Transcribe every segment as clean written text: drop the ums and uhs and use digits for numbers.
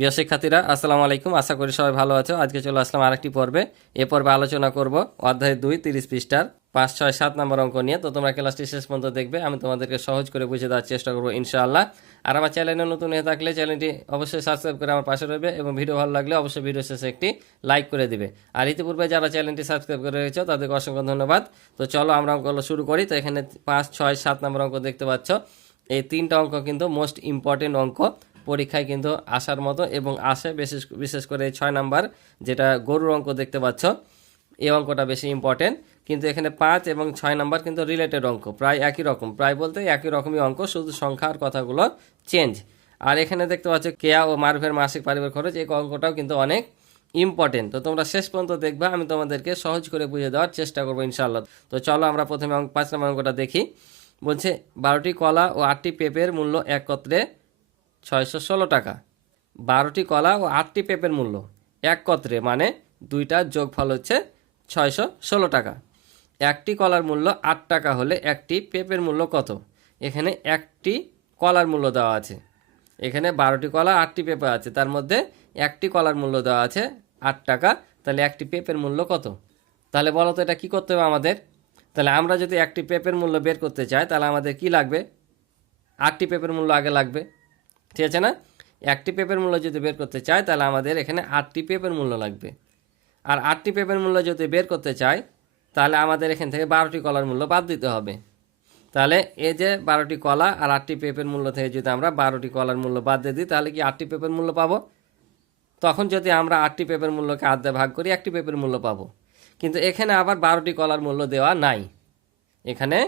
প্রিয় শিক্ষার্থীরা আসসালামু আলাইকুম। আশা করি সবাই ভালো আছো। আজকে চলে আসলাম আরেকটি পর্বে। এ পর্বে আলোচনা করব অধ্যায় 2 30 পৃষ্ঠার 5, 6, 7 নম্বর অঙ্ক নিয়ে। তো তোমরা ক্লাসটি শেষ পর্যন্ত দেখবে, আমি তোমাদেরকে সহজ করে বুঝিয়ে দেওয়ার চেষ্টা করবো ইনশাআল্লাহ। আর আমার চ্যানেলে নতুন হয়ে থাকলে চ্যানেলটি অবশ্যই সাবস্ক্রাইব করে আমার পাশে রইবে এবং ভিডিও ভালো লাগলে অবশ্যই ভিডিও শেষে একটি লাইক করে দিবে। আর ইতিপূর্বে যারা চ্যানেলটি সাবস্ক্রাইব করে রেখেছো তাদেরকে অসংখ্য ধন্যবাদ। তো চলো আমরা অঙ্কগুলো শুরু করি। তো এখানে 5, 6, 7 নম্বর অঙ্ক দেখতে পাচ্ছ। এই তিনটা অঙ্ক কিন্তু মোস্ট ইম্পর্টেন্ট অঙ্ক, পরীক্ষায় কিন্তু আসার মতো এবং আসে। বিশেষ করে এই 6 নাম্বার যেটা গরুর অঙ্ক দেখতে পাচ্ছ, এই অঙ্কটা বেশি ইম্পর্টেন্ট। কিন্তু এখানে 5 এবং 6 নাম্বার কিন্তু রিলেটেড অঙ্ক, প্রায় একই রকম, প্রায় বলতে একই রকমই অঙ্ক, শুধু সংখ্যার কথাগুলো চেঞ্জ। আর এখানে দেখতে পাচ্ছ কেয়া ও মারুফের মাসিক পারিবারিক খরচ, এই অঙ্কটাও কিন্তু অনেক ইম্পর্টেন্ট। তো তোমরা শেষ পর্যন্ত দেখবা, আমি তোমাদেরকে সহজ করে বুঝিয়ে দেওয়ার চেষ্টা করবো ইনশাআল্লাহ। তো চলো আমরা প্রথমে 5 নম্বর অঙ্কটা দেখি। বলছে 12টি কলা ও 8টি পেঁপের মূল্য একত্রে 616 টাকা। 12টি কলা ও 8টি পেঁপের মূল্য একত্রে মানে দুইটার যোগফল হচ্ছে 616 টাকা। একটি কলার মূল্য 8 টাকা হলে একটি পেঁপের মূল্য কত? এখানে একটি কলার মূল্য দেওয়া আছে, এখানে 12টি কলা 8টি পেঁপে আছে, তার মধ্যে একটি কলার মূল্য দেওয়া আছে 8 টাকা। তাহলে একটি পেঁপের মূল্য কত? তাহলে বলো তো এটা কী করতে হবে আমাদের? তাহলে আমরা যদি একটি পেঁপের মূল্য বের করতে চাই তাহলে আমাদের কি লাগবে? 8টি পেঁপের মূল্য আগে লাগবে, ঠিক আছে না? একটি পেঁপের মূল্য যদি বের করতে চাই তাহলে আমাদের এখানে 8টি পেঁপের মূল্য লাগবে। আর 8টি পেঁপের মূল্য যদি বের করতে চাই তাহলে আমাদের এখান থেকে 12টি কলার মূল্য বাদ দিতে হবে। তাহলে এই যে 12টি কলা আর 8টি পেঁপের মূল্য থেকে যদি আমরা 12টি কলার মূল্য বাদ দিয়ে দিই তাহলে কি 8টি পেঁপের মূল্য পাবো? তখন যদি আমরা 8টি পেঁপের মূল্যকে 8 দিয়ে ভাগ করি, একটি পেঁপের মূল্য পাবো। কিন্তু এখানে আবার 12টি কলার মূল্য দেওয়া নাই, এখানে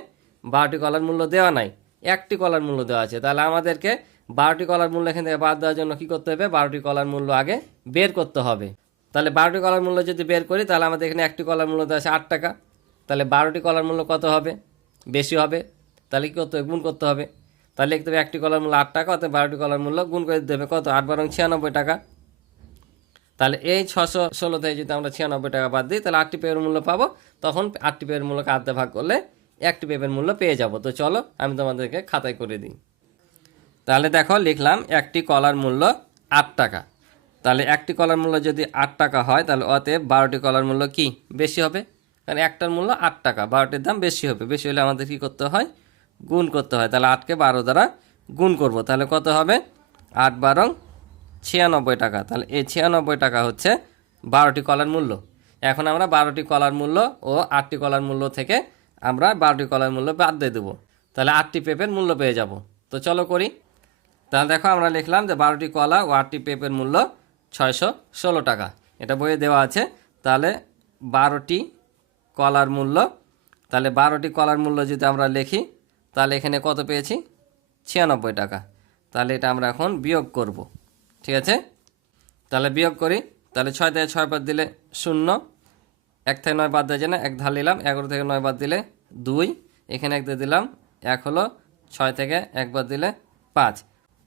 12টি কলার মূল্য দেওয়া নাই, একটি কলার মূল্য দেওয়া আছে। তাহলে আমাদেরকে 12টি কলার মূল্য এখান থেকে বাদ দেওয়ার জন্য কী করতে হবে? 12টি কলার মূল্য আগে বের করতে হবে। তাহলে 12টি কলার মূল্য যদি বের করি তাহলে আমাদের এখানে একটি কলার মূল্য দেওয়া আছে 8 টাকা। তাহলে 12টি কলার মূল্য কত হবে? বেশি হবে। তাহলে কী করতে হবে? গুণ করতে হবে। তাহলে লিখতে হবে একটি কলার মূল্য 8 টাকা, অর্থাৎ 12টি কলার মূল্য গুণ করে দিতে হবে কত? 8 বারং 96 টাকা। তাহলে এই 616 থেকে যদি আমরা 96 টাকা বাদ দিই তাহলে 8টি পেঁপের মূল্য পাবো। তখন 8টি পেঁপের মূল্যকে 8 দিয়ে ভাগ করলে একটি পেঁপের মূল্য পেয়ে যাব। তো চলো আমি তোমাদেরকে খাতায় করে দিই। তাহলে দেখো লিখলাম একটি কলার মূল্য 8 টাকা। তাহলে একটি কলার মূল্য যদি 8 টাকা হয় তাহলে অতএব 12টি কলার মূল্য কি বেশি হবে? কারণ একটার মূল্য 8 টাকা, 12টির দাম বেশি হবে। বেশি হলে আমাদের কি করতে হয়? গুণ করতে হয়। তাহলে 8কে 12 দ্বারা গুণ করব, তাহলে কত হবে? 8 বারং 96 টাকা। তাহলে এই 96 টাকা হচ্ছে 12টি কলার মূল্য। এখন আমরা 12টি কলার মূল্য ও 8টি কলার মূল্য থেকে আমরা 12টি কলার মূল্য বাদ দিয়ে দেবো, তাহলে 8টি পেঁপের মূল্য পেয়ে যাব। তো চলো করি। তাহলে দেখো আমরা লিখলাম যে 12টি কলা ও 8টি পেঁপের মূল্য 616 টাকা, এটা বইয়ে দেওয়া আছে। তাহলে 12টি কলার মূল্য, তাহলে 12টি কলার মূল্য যদি আমরা লিখি তাহলে এখানে কত পেয়েছি? 96 টাকা। তাহলে এটা আমরা এখন বিয়োগ করব, ঠিক আছে? তাহলে বিয়োগ করি। তাহলে 6 থেকে 6 বাদ দিলে 0, 1 থেকে 9 বাদ দেওয়া যায় না, 1 ধার নিলাম। 11 থেকে 9 বাদ দিলে 2, এখানে 1 দিয়ে দিলাম, 1 হলো। 6 থেকে 1 বাদ দিলে 5,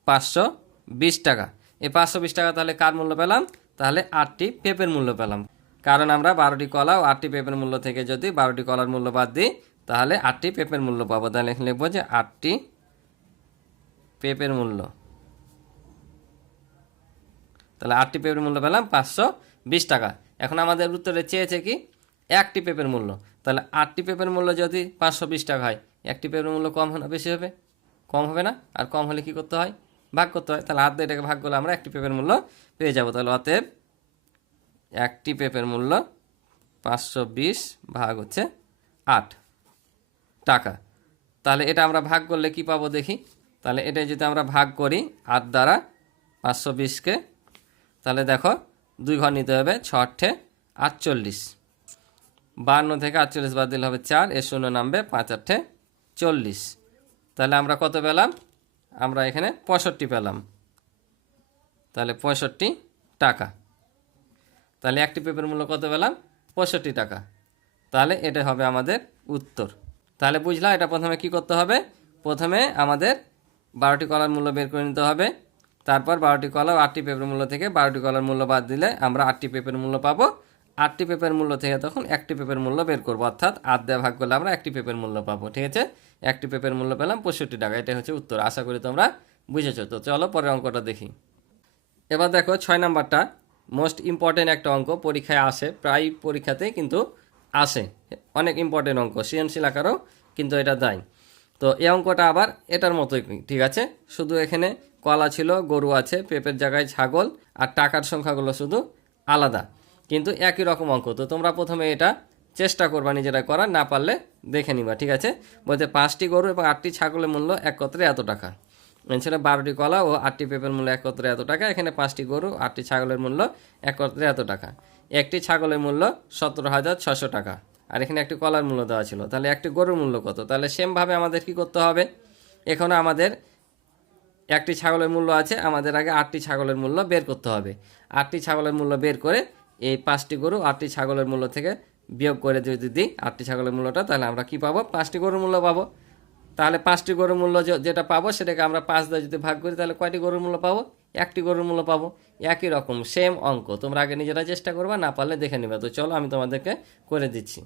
520 টাকা। এই 520 টাকা তাহলে কার মূল্য পেলাম? তাহলে 8টি পেঁপের মূল্য পেলাম। কারণ আমরা 12টি কলা ও 8টি পেঁপের মূল্য থেকে যদি 12টি কলার মূল্য বাদ দিই তাহলে 8টি পেঁপের মূল্য পাবো। তাহলে এখানে লিখবো যে 8টি পেঁপের মূল্য। তাহলে 8টি পেঁপের মূল্য পেলাম 520 টাকা। এখন আমাদের উত্তরে চেয়েছে কি? একটি পেঁপের মূল্য। তাহলে 8টি পেঁপের মূল্য যদি 520 টাকা হয়, একটি পেঁপের মূল্য কম হবে বেশি হবে? কম হবে না? আর কম হলে কি করতে হয়? ভাগ করতে হয়। তাহলে 8 দিয়ে এটাকে ভাগ করলে আমরা একটি পেঁপের মূল্য পেয়ে যাব। তাহলে অতএব একটি পেঁপের মূল্য 520 ভাগ হচ্ছে 8 টাকা। তাহলে এটা আমরা ভাগ করলে কি পাবো দেখি। তাহলে এটা যদি আমরা ভাগ করি 8 দ্বারা 520কে, তাহলে দেখো 2 ঘর নিতে হবে, 6 8 48, 52 থেকে 48 বাদ দিলে হবে 4, এর শূন্য নামবে, 5 8 40। তাহলে আমরা কত পেলাম? আমরা এখানে 65 পেলাম। তাহলে 65 টাকা। তাহলে একটি পেঁপের মূল্য কত পেলাম? 65 টাকা। তাহলে এটা হবে আমাদের উত্তর। তাহলে বুঝলাম এটা প্রথমে কি করতে হবে? প্রথমে আমাদের 12টি কলার মূল্য বের করে নিতে হবে। তারপর 12টি কলা ও 8টি পেঁপের মূল্য থেকে 12টি কলার মূল্য বাদ দিলে আমরা 8টি পেঁপের মূল্য পাবো। 8টি পেঁপের মূল্য থেকে তখন একটি পেঁপের মূল্য বের করবো, অর্থাৎ 8 দিয়ে ভাগ করলে আমরা একটি পেঁপের মূল্য পাবো, ঠিক আছে? একটি পেঁপের মূল্য পেলাম 65 টাকা। এটা হচ্ছে উত্তর। আশা করি তোমরা বুঝেছো। তো চলো পরের অঙ্কটা দেখি। এবার দেখো 6 নাম্বারটা মোস্ট ইম্পর্টেন্ট একটা অঙ্ক, পরীক্ষায় আসে, প্রায় পরীক্ষাতেই কিন্তু আসে, অনেক ইম্পর্টেন্ট অঙ্ক, সৃজনশীল আকারও কিন্তু এটা দেয়। তো এই অঙ্কটা আবার এটার মতোই, ঠিক আছে, শুধু এখানে কলা ছিল, গরু আছে, পেঁপের জায়গায় ছাগল, আর টাকার সংখ্যাগুলো শুধু আলাদা, কিন্তু একই রকম অঙ্ক। তো তোমরা প্রথমে এটা চেষ্টা করবা নিজেরা করার, না পারলে দেখে নিবা, ঠিক আছে। বলতে 5টি গরু এবং 8টি ছাগলের মূল্য একত্রে এত টাকা। ছিল 12টি কলা ও 8টি পেঁপের মূল্য একত্রে এত টাকা। এখানে 5টি গরু, 8টি ছাগলের মূল্য একত্রে এত টাকা। একটি ছাগলের মূল্য 17,600 টাকা, আর এখানে একটি কলার মূল্য দেওয়া ছিল। তাহলে একটি গরুর মূল্য কত? তাহলে সেমভাবে আমাদের কি করতে হবে, এখানে আমাদের একটি ছাগলের মূল্য আছে, আমাদের আগে 8টি ছাগলের মূল্য বের করতে হবে। 8টি ছাগলের মূল্য বের করে এই 5টি গরু 8টি ছাগলের মূল্য থেকে বিয়োগ করে যদি দিই 8টি ছাগলের মূল্যটা, তাহলে আমরা কি পাবো? 5টি গরুর মূল্য পাবো। তাহলে 5টি গরুর মূল্য যেটা পাবো সেটাকে আমরা 5 দিয়ে যদি ভাগ করি, তাহলে কয়টি গরুর মূল্য পাবো? একটি গরুর মূল্য পাবো। একই রকম সেম অঙ্ক, তোমরা আগে নিজেরা চেষ্টা করবা, না পারলে দেখে নেবে। তো চলো আমি তোমাদেরকে করে দিচ্ছি।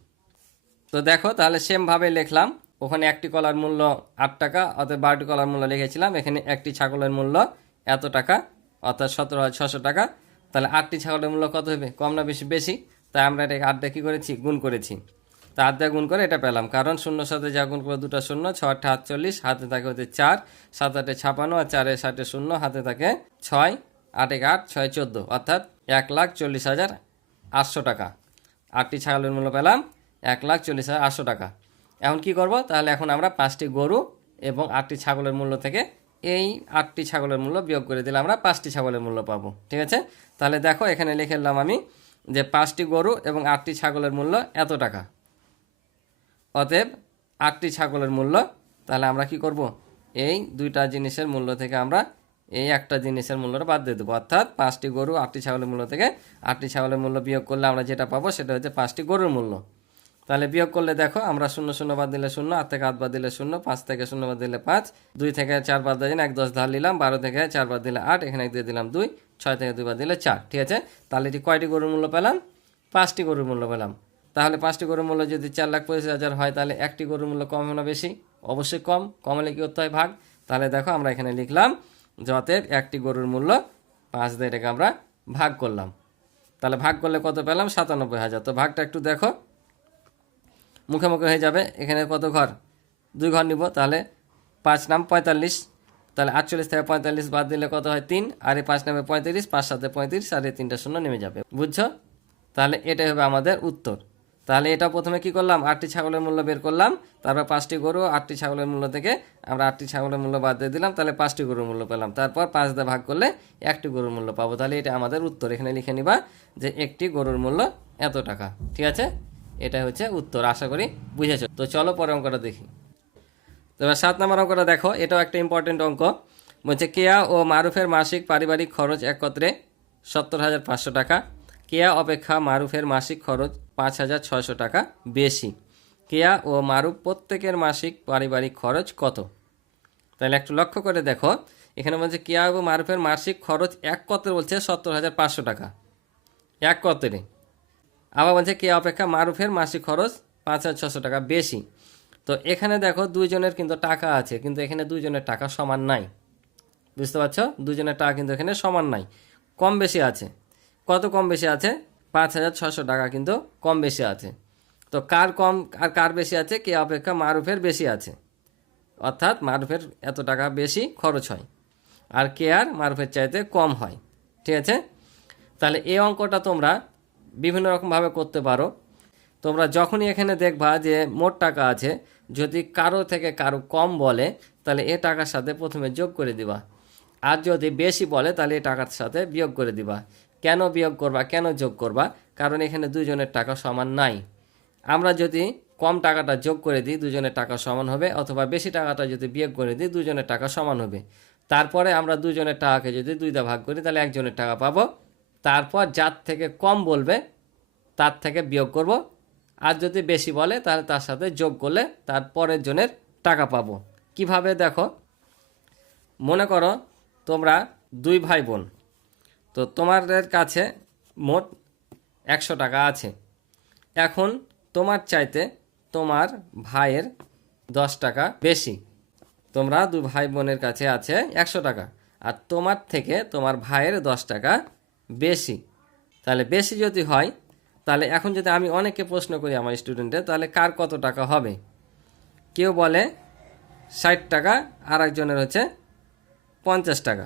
তো দেখো, তাহলে সেমভাবে লিখলাম। ওখানে একটি কলার মূল্য 8 টাকা, অর্থাৎ 12টি কলার মূল্য লিখেছিলাম। এখানে একটি ছাগলের মূল্য এত টাকা, অর্থাৎ 17,600 টাকা। তাহলে 8টি ছাগলের মূল্য কত হবে? কম না বেশি? বেশি। তাই আমরা এটাকে 8 দিয়ে কী করেছি? গুণ করেছি। তা 8 দিয়ে গুণ করে এটা পেলাম, কারণ শূন্যর সাথে যা গুণ করে দুটো শূন্য, 6 8 48, হাতে থাকে হচ্ছে 4, 7 8 56, আর 4 60 শূন্য, হাতে থাকে 6, 8 8, 6 14, অর্থাৎ 1,40,800 টাকা। 8টি ছাগলের মূল্য পেলাম 1,40,800 টাকা। এখন কি করব? তাহলে এখন আমরা 5টি গরু এবং 8টি ছাগলের মূল্য থেকে এই 8টি ছাগলের মূল্য বিয়োগ করে দিলে আমরা 5টি ছাগলের মূল্য পাবো, ঠিক আছে। তাহলে দেখো এখানে লিখে নিলাম আমি যে 5টি গরু এবং 8টি ছাগলের মূল্য এত টাকা, অতএব 8টি ছাগলের মূল্য। তাহলে আমরা কি করব? এই দুইটা জিনিসের মূল্য থেকে আমরা এই একটা জিনিসের মূল্যটা বাদ দিয়ে দেবো, অর্থাৎ 5টি গরু 8টি ছাগলের মূল্য থেকে 8টি ছাগলের মূল্য বিয়োগ করলে আমরা যেটা পাবো সেটা হচ্ছে 5টি গরুর মূল্য। তাহলে বিয়োগ করলে দেখো, আমরা 0 0 বাদ দিলে 0, 8 থেকে 8 বাদ দিলে 0, 5 থেকে 0 বাদ দিলে 5, 2 থেকে 4 বাদ দিলে 1, 10 ধার নিলাম, 12 থেকে 4 বাদ দিলে 8, এখানে 1 দিয়ে দিলাম 2, 6 থেকে 2 বাদ দিলে 4, ঠিক আছে। তাহলে এটি কয়টি গরুর মূল্য পেলাম? 5টি গরুর মূল্য পেলাম। তাহলে 5টি গরুর মূল্য যদি 4,25,000 হয়, তাহলে একটি গরুর মূল্য কম হবে না বেশি? অবশ্যই কম। কম হলে কী করতে হয়? ভাগ। তাহলে দেখো আমরা এখানে লিখলাম অতএব একটি গরুর মূল্য 5 দিয়ে এটাকে আমরা ভাগ করলাম। তাহলে ভাগ করলে কত পেলাম? 97,000। তো ভাগটা একটু দেখো, মুখে মুখে হয়ে যাবে। এখানে কত ঘর? 2 ঘর নিব। তাহলে 5 নাম 45, তাহলে 48 থেকে 45 বাদ দিলে কত হয়? 3, আর এই 5 নামে 35, 5 সাথে 35, আর এই 3টা শূন্য নেমে যাবে, বুঝছো? তাহলে এটাই হবে আমাদের উত্তর। তাহলে এটা প্রথমে কি করলাম? 8টি ছাগলের মূল্য বের করলাম, তারপর 5টি গরু, 8টি ছাগলের মূল্য থেকে আমরা 8টি ছাগলের মূল্য বাদ দিয়ে দিলাম, তাহলে 5টি গরুর মূল্য পেলাম। তারপর 5 দিয়ে ভাগ করলে একটি গরুর মূল্য পাবো। তাহলে এটা আমাদের উত্তর। এখানে লিখে নিবা যে একটি গরুর মূল্য এত টাকা, ঠিক আছে। এটা হচ্ছে উত্তর। আশা করি বুঝেছো। তো চলো পরের অঙ্কটা দেখি। তো এবার 7 নম্বর অঙ্কটা দেখো, এটাও একটা ইম্পর্টেন্ট অঙ্ক। বলছে কেয়া ও মারুফের মাসিক পারিবারিক খরচ একত্রে 70,500 টাকা। কেয়া অপেক্ষা মারুফের মাসিক খরচ 5,600 টাকা বেশি। কেয়া ও মারুফ প্রত্যেকের মাসিক পারিবারিক খরচ কত? তাহলে একটু লক্ষ্য করে দেখো, এখানে বলছে কেয়া ও মারুফের মাসিক খরচ একত্রে বলছে 70,500 টাকা, একত্রে। আবার বলছে কেয়া অপেক্ষা মারুফের মাসিক খরচ 5,600 টাকা বেশি। তো এখানে দেখো দুইজনের কিন্তু টাকা আছে, কিন্তু এখানে দুইজনের টাকা সমান নাই, বুঝতে পারছো? দুজনের টাকা কিন্তু এখানে সমান নাই, কম বেশি আছে। কত কম বেশি আছে? 5,600 টাকা কিন্তু কম বেশি আছে। তো কার কম আর কার বেশি আছে? কে অপেক্ষা মারুফের বেশি আছে, অর্থাৎ মারুফের এত টাকা বেশি খরচ হয়, আর কে আর মারুফের চাইতে কম হয়, ঠিক আছে। তাহলে এই অঙ্কটা তোমরা বিভিন্ন রকমভাবে করতে পারো। তোমরা যখনই এখানে দেখবা যে মোট টাকা আছে, যদি কারো থেকে কারো কম বলে, তাহলে এ টাকার সাথে প্রথমে যোগ করে দিবা, আর যদি বেশি বলে তাহলে এই টাকার সাথে বিয়োগ করে দিবা। কেন বিয়োগ করবা, কেন যোগ করবা? কারণ এখানে দুজনের টাকা সমান নাই। আমরা যদি কম টাকাটা যোগ করে দিই, দুজনের টাকা সমান হবে, অথবা বেশি টাকাটা যদি বিয়োগ করে দিই, দুজনের টাকা সমান হবে। তারপরে আমরা দুজনের টাকাকে যদি 2 দিয়ে ভাগ করি, তাহলে একজনের টাকা পাবো। তারপর যার থেকে কম বলবে তার থেকে বিয়োগ করব, আর যদি বেশি বলে তাহলে তার সাথে যোগ করলে তার পরের জনের টাকা পাবো। কিভাবে? দেখো, মনে করো তোমরা 2 ভাই বোন, তো তোমাদের কাছে মোট 100 টাকা আছে। এখন তোমার চাইতে তোমার ভাইয়ের 10 টাকা বেশি। তোমরা 2 ভাই বোনের কাছে আছে 100 টাকা, আর তোমার থেকে তোমার ভাইয়ের 10 টাকা বেশি। তাহলে বেশি যদি হয়, তাহলে এখন যদি আমি অনেককে প্রশ্ন করি আমার স্টুডেন্টের, তাহলে কার কত টাকা হবে? কেউ বলে 60 টাকা, আর একজনের হচ্ছে 50 টাকা,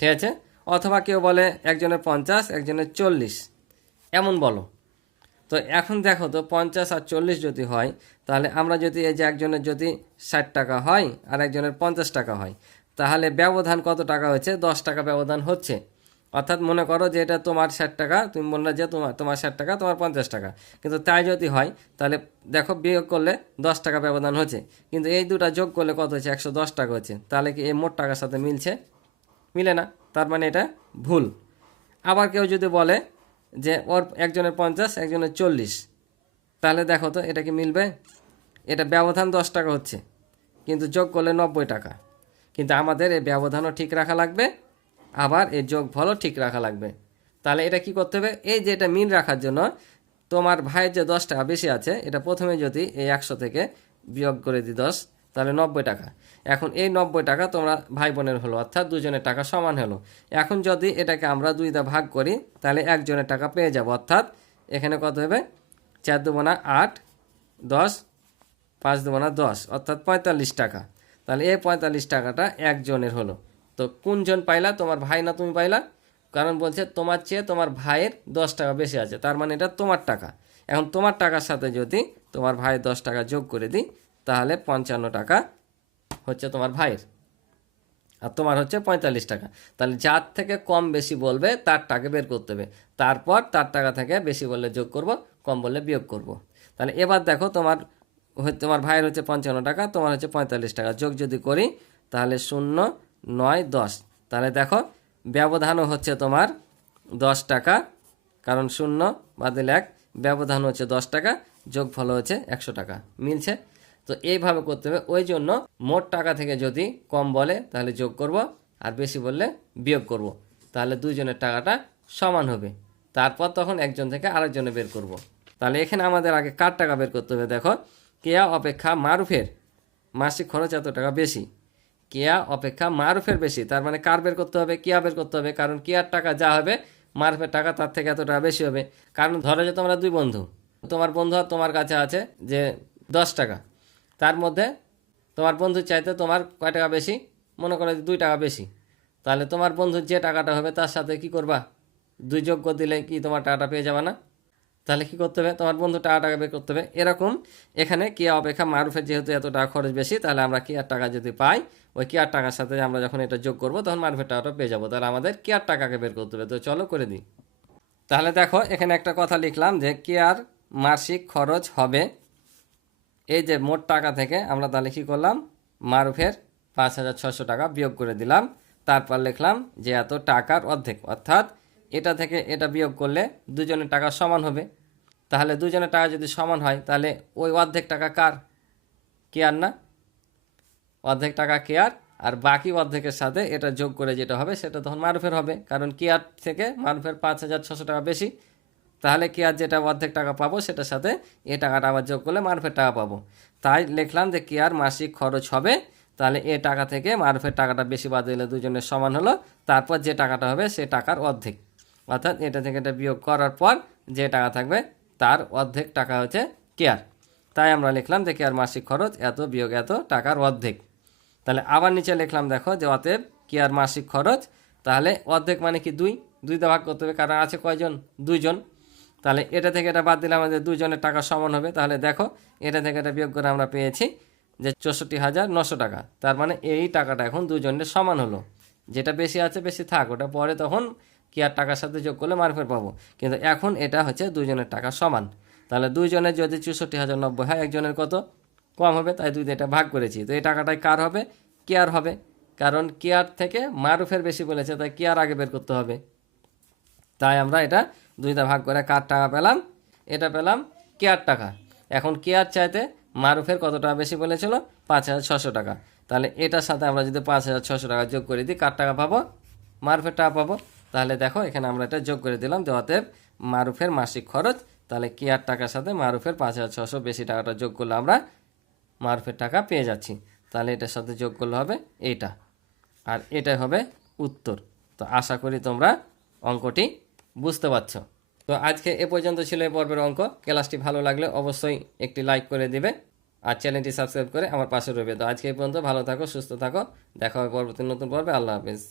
ঠিক আছে? অথবা কেউ বলে একজনের 50, একজনের 40, এমন বলো। তো এখন দেখো তো 50 আর 40 যদি হয়, তাহলে আমরা যদি এই যে একজনের যদি 60 টাকা হয় আর একজনের 50 টাকা হয়, তাহলে ব্যবধান কত টাকা হচ্ছে? 10 টাকা ব্যবধান হচ্ছে। অর্থাৎ মনে করো যে এটা তোমার 60 টাকা, তুমি বললে যে তোমার 60 টাকা, তোমার 50 টাকা, কিন্তু তাই যদি হয় তাহলে দেখো বিয়োগ করলে 10 টাকা ব্যবধান হচ্ছে, কিন্তু এই দুটা যোগ করলে কত হচ্ছে? 110 টাকা হচ্ছে। তাহলে কি এই মোট টাকার সাথে মিলছে? মিলে না, তার মানে এটা ভুল। আবার কেউ যদি বলে যে ওর একজনের 50, একজনের 40, তাহলে দেখো তো এটা কি মিলবে? এটা ব্যবধান 10 টাকা হচ্ছে, কিন্তু যোগ করলে 90 টাকা। কিন্তু আমাদের এই ব্যবধানও ঠিক রাখা লাগবে, আবার এই যোগফলও ঠিক রাখা লাগবে। তাহলে এটা কি করতে হবে? এই যে এটা মিল রাখার জন্য তোমার ভাইয়ের যে 10 টাকা বেশি আছে, এটা প্রথমে যদি এই 100 থেকে বিয়োগ করে দিই 10, তাহলে 90 টাকা। এখন এই 90 টাকা তোমরা ভাই বোনের হলো, অর্থাৎ দুজনের টাকা সমান হলো। এখন যদি এটাকে আমরা 2 দিয়ে ভাগ করি, তাহলে একজনের টাকা পেয়ে যাব। অর্থাৎ এখানে কত হবে? 4 দুগুণা 8, 10, 5 দুগুণা 10, অর্থাৎ 45 টাকা। তাহলে এই 45 টাকাটা একজনের হলো। তো কোনজন পাইলা? তোমার ভাই না তুমি পাইলা? কারণ বলছে তোমার চেয়ে তোমার ভাইয়ের 10 টাকা বেশি আছে, তার মানে এটা তোমার টাকা। এখন তোমার টাকার সাথে যদি তোমার ভাইয়ের 10 টাকা যোগ করে দিই, তাহলে 55 টাকা হচ্ছে তোমার ভাইয়ের, আর তোমার হচ্ছে 45 টাকা। তাহলে যার থেকে কম বেশি বলবে তার টাকা বের করতে হবে, তারপর তার টাকা থেকে বেশি বললে যোগ করব, কম বললে বিয়োগ করব। তাহলে এবার দেখো তোমার ভাইয়ের হচ্ছে 55 টাকা, তোমার হচ্ছে 45 টাকা, যোগ যদি করি তাহলে 0, 9, 10। তাহলে দেখো ব্যবধানও হচ্ছে তোমার 10 টাকা, কারণ 0 বাদিল 1, ব্যবধান হচ্ছে 10 টাকা, যোগফল হচ্ছে 100 টাকা। মিলছে? তো এইভাবে করতে হবে। ওই জন্য মোট টাকা থেকে যদি কম বলে তাহলে যোগ করব, আর বেশি বললে বিয়োগ করব, তাহলে দুইজনের টাকাটা সমান হবে। তারপর তখন একজন থেকে আরেকজনে বের করব। তাহলে এখানে আমাদের আগে কার টাকা বের করতে হবে? দেখো, কেয়া অপেক্ষা মারুফের মাসিক খরচ এত টাকা বেশি। কেয়া অপেক্ষা মারুফের বেশি, তার মানে কার বের করতে হবে? কেয়া বের করতে হবে, কারণ কেয়ার টাকা যা হবে মারুফের টাকা তার থেকে এত টাকা বেশি হবে। কারণ ধরো যে তোমরা দুই বন্ধু, তোমার বন্ধু আর তোমার কাছে আছে যে 10 টাকা, তার মধ্যে তোমার বন্ধুর চাইতে তোমার কয় টাকা বেশি? মনে করো 2 টাকা বেশি। তাহলে তোমার বন্ধুর যে টাকাটা হবে তার সাথে কি করবা? 2 যোগ করে দিলে কি তোমার টাকাটা পেয়ে যাবে না? তাহলে কি করতে হবে? তোমার বন্ধু টাকা বের করতে হবে। এরকম এখানে কেয়া অপেক্ষা মারুফের যেহেতু এত টাকা খরচ বেশি, তাহলে আমরা কেয়ার টাকা যদি পাই, ওই কেয়ার টাকার সাথে আমরা যখন এটা যোগ করবো তখন মারুফের টাকাটা পেয়ে যাবো। তাহলে আমাদের কেয়ার টাকাকে বের করতে হবে। তো চলো করে দিই। তাহলে দেখো এখানে একটা কথা লিখলাম যে কেয়ার মাসিক খরচ হবে, এই যে মোট টাকা থেকে আমরা তাহলে কী করলাম? মারুফের 5,600 টাকা বিয়োগ করে দিলাম। তারপর লিখলাম যে এত টাকার অর্ধেক, অর্থাৎ এটা থেকে এটা বিয়োগ করলে দুজনের টাকা সমান হবে। তাহলে দুজনের টাকা যদি সমান হয়, তাহলে ওই অর্ধেক টাকা কার? কেয়ার না? অর্ধেক টাকা কেয়ার, আর বাকি অর্ধেকের সাথে এটা যোগ করে যেটা হবে সেটা তখন মারুফের হবে, কারণ কেয়ার থেকে মারুফের 5,600 টাকা বেশি। তাহলে কেয়ার যেটা অর্ধেক টাকা পাবো সেটার সাথে এই টাকাটা আবার যোগ করলে মারুফের টাকা পাবো। তাই লিখলাম যে কেয়ার মাসিক খরচ হবে, তাহলে এ টাকা থেকে মারুফের টাকাটা বেশি বাদ দিলে দুজনের সমান হলো। তারপর যে টাকাটা হবে সে টাকার অর্ধেক, অর্থাৎ এটা থেকে এটা বিয়োগ করার পর যে টাকা থাকবে তার অর্ধেক টাকা হচ্ছে কেয়ার। তাই আমরা লিখলাম যে কেয়ার মাসিক খরচ এত বিয়োগ এত টাকার অর্ধেক। তাহলে আবার নিচে লিখলাম দেখো যে অতএব কেয়ার মাসিক খরচ, তাহলে অর্ধেক মানে কি 2 দিয়ে ভাগ করতে হবে, কারণ আছে কয়জন? 2 জন। তাহলে এটা থেকে এটা বাদ দিলে আমাদের দুজনের টাকা সমান হবে। তাহলে দেখো এটা থেকে এটা বিয়োগ করে আমরা পেয়েছি যে 64,900 টাকা। তার মানে এই টাকাটা এখন দুজনের সমান হলো। যেটা বেশি আছে বেশি থাক, ওটা পরে তখন কেয়ার টাকার সাথে যোগ করলে মারুফের পাবো, কিন্তু এখন এটা হচ্ছে দুজনের টাকা সমান। তাহলে দুইজনের যদি 64,090 হয়, একজনের কত কম হবে, তাই 2 দিয়ে এটা ভাগ করেছি। তো এই টাকাটাই কার হবে? কেয়ার হবে, কারণ কেয়ার থেকে মারুফের বেশি বলেছে, তাই কেয়ার আগে বের করতে হবে। তাই আমরা এটা 2 দিয়ে ভাগ করে কার টাকা পেলাম? এটা পেলাম কেয়ার টাকা। এখন কেয়ার চাইতে মারুফের কত টাকা বেশি বলেছিল? 5,600 টাকা। তাহলে এটার সাথে আমরা যদি 5,600 টাকা যোগ করে দিই, কার টাকা পাবো? মারুফের টাকা পাবো। তাহলে দেখো এখানে আমরা এটা যোগ করে দিলাম যে অতএব মারুফের মাসিক খরচ, তাহলে কেয়ার টাকার সাথে মারুফের 5,600 বেশি টাকাটা যোগ করলে আমরা মারুফের টাকা পেয়ে যাচ্ছি। তাহলে এটার সাথে যোগ করলে হবে এইটা। আর এটাই হবে উত্তর। তো আশা করি তোমরা অঙ্কটি বুঝতে পারছো। তো আজকে এ পর্যন্ত ছিল এই পর্বের অঙ্ক। ক্লাসটি ভালো লাগলে অবশ্যই একটি লাইক করে দিবে আর চ্যানেলটি সাবস্ক্রাইব করে আমার পাশে রইবে। তো আজকে এই পর্যন্ত, ভালো থাকো, সুস্থ থাকো, দেখা হবে পরবর্তী নতুন পর্বে। আল্লাহ হাফিজ।